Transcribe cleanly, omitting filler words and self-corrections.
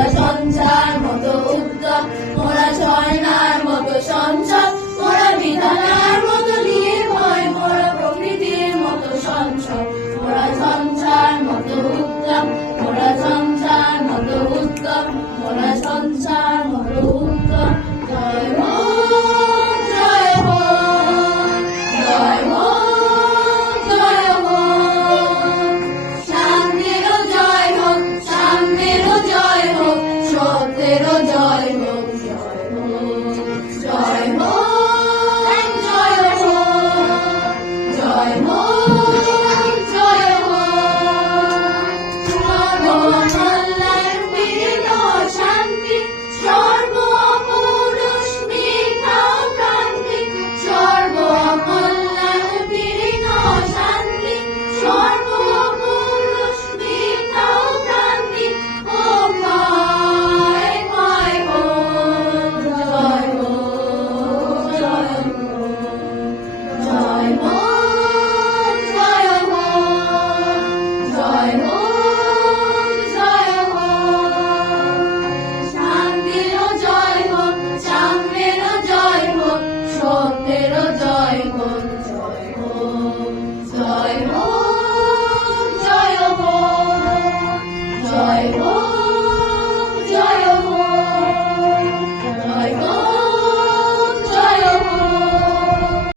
মোরা সঞ্চার মতো উদ্যম, মোরা ঝর্ণার মতো সঞ্চল, মোরা বিধানার মতো নির্ভয়, মোরা প্রকৃতির মতো সঞ্চল। মোরা সঞ্চার মতো উদ্যম, মোরা সঞ্চার মতো উদ্যম, মোরা সঞ্চার মতো উদ্যম। জয় হো, জয় হো, জয় হো, জয় হো। শান্তিরও জয় হোক, সাম্যেরও জয় হোক, সত্যেরও জয়